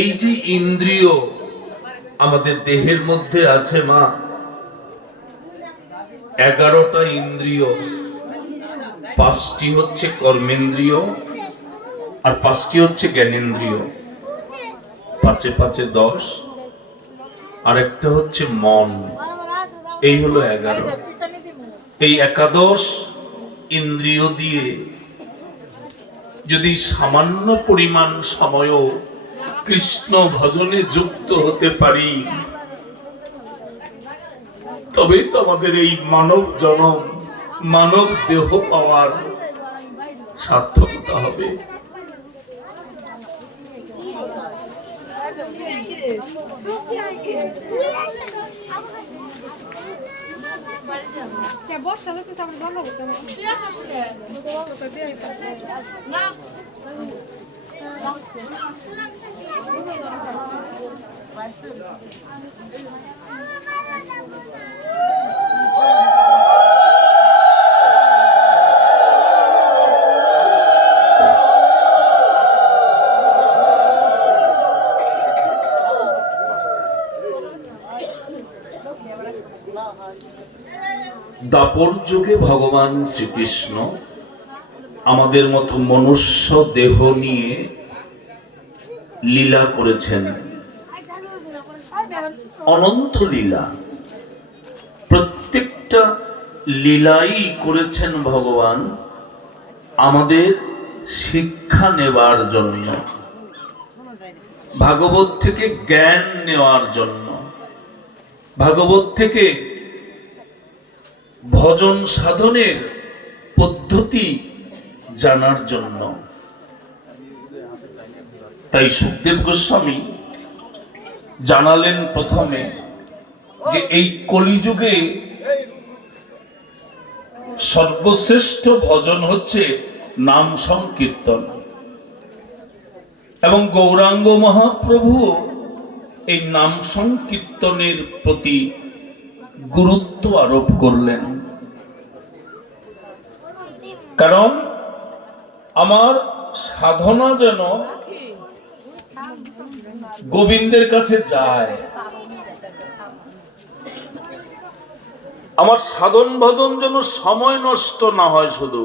এই যে ইন্দ্রিয় আমাদের দেহের মধ্যে আছে মা, 11টা ইন্দ্রিয়, 5টি হচ্ছে কর্মেন্দ্রিয় আর 5টি হচ্ছে জ্ঞানেন্দ্রিয়, 5 এ 5 এ 10, আর একটা হচ্ছে মন। এই হলো 11। এই একাদশ ইন্দ্রিয় দিয়ে যদি সামান্য পরিমাণ সময়ও কৃষ্ণ ভজনে যুক্ত হতে পারি, তবেই তো আমাদের এই মানব জনম, মানব দেহ পাওয়ার সার্থকতা হবে। দাপর যুগে ভগবান শ্রীকৃষ্ণ আমাদের মতো মনুষ্য দেহ নিয়ে লীলা করেছেন, অনন্ত লীলা। প্রত্যেকটা লীলাই করেছেন ভগবান আমাদের শিক্ষা নেবার জন্য, ভাগবত থেকে জ্ঞান নেওয়ার জন্য, ভাগবত থেকে ভজন সাধনের পদ্ধতি জানার জন্য। তাই সুখদেব গোস্বামী জানালেন প্রথমে যে এই কলিযুগে সর্বশ্রেষ্ঠ ভজন হচ্ছে নাম সংকীর্তন, এবং গৌরাঙ্গ মহাপ্রভু এই নাম সংকীর্তনের প্রতি গুরুত্ব আরোপ করলেন। কারণ আমার সাধনা যেন গোবিন্দের কাছে যায়, আমার সাধন ভজন যেন সময় নষ্ট না হয়, শুধু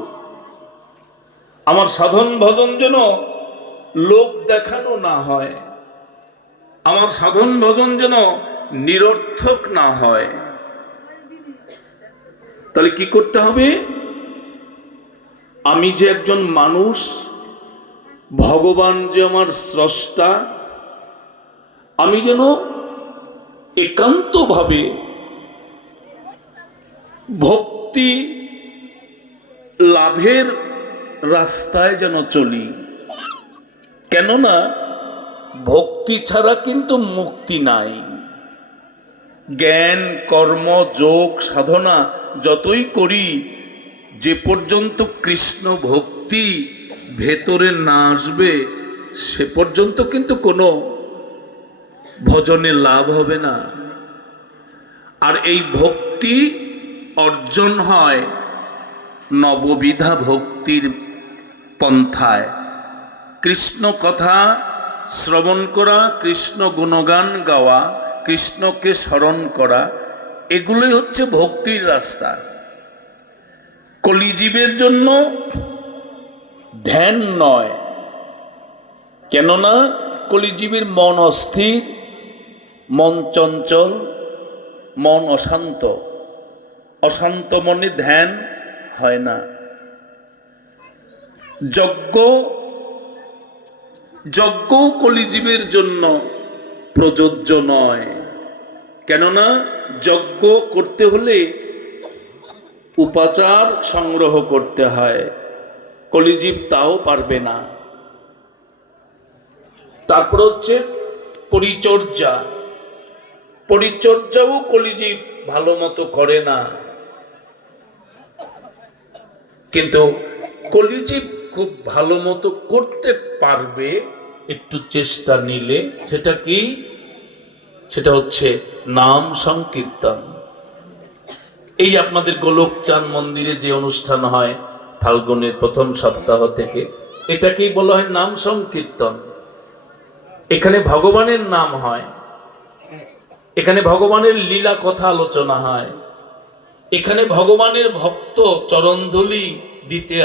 আমার সাধন ভজন যেন লোক দেখানো না হয়, আমার সাধন ভজন যেন নিরর্থক না হয়। তাহলে কি করতে হবে? আমি যে একজন মানুষ, ভগবান যে আমার স্রষ্টা, আমি যেন একান্তভাবে ভক্তি লাভের রাস্তায় যেন চলি। কেননা ভক্তি ছাড়া কিন্তু মুক্তি নাই। জ্ঞান, কর্ম, যোগ, সাধনা যতই করি, যে পর্যন্ত কৃষ্ণ ভক্তি ভেতরে না আসবে, সে পর্যন্ত কিন্তু কোনো ভজনে লাভ হবে না। আর এই ভক্তি অর্জন হয় নববিধা ভক্তির পন্থায়। কৃষ্ণ কথা শ্রবণ করা, কৃষ্ণ গুণগান গাওয়া, কৃষ্ণকে স্মরণ করা, এগুলোই হচ্ছে ভক্তির রাস্তা। কলিজীবের জন্য ধ্যান নয়, কেননা কলিজীবের মন অস্থির, মন চঞ্চল, মন অশান্ত। অশান্ত মনে ধ্যান হয় না। যজ্ঞ কলিজীবের জন্য প্রযোজ্য নয়, কেননা যজ্ঞ করতে হলে উপাচার সংগ্রহ করতে হয়, কলিজীব তাও পারবে না। তারপর হচ্ছে পরিচর্যা, পরিচর্যাও কলিজীব ভালো মতো করে না। কিন্তু কলিজীব খুব ভালো মতো করতে পারবে একটু চেষ্টা নিলে। সেটা কি? সেটা হচ্ছে নাম সংকীর্তন। এই যে আপনাদের গোলকচাঁদ মন্দিরে যে অনুষ্ঠান হয় ফাল্গুনের প্রথম সপ্তাহ থেকে, এটাকেই বলা হয় নাম সংকীর্তন। এখানে ভগবানের নাম হয়, এখানে ভগবানের লীলা কথা আলোচনা হয়, এখানে ভগবানের ভক্ত চরণধুলি দিতে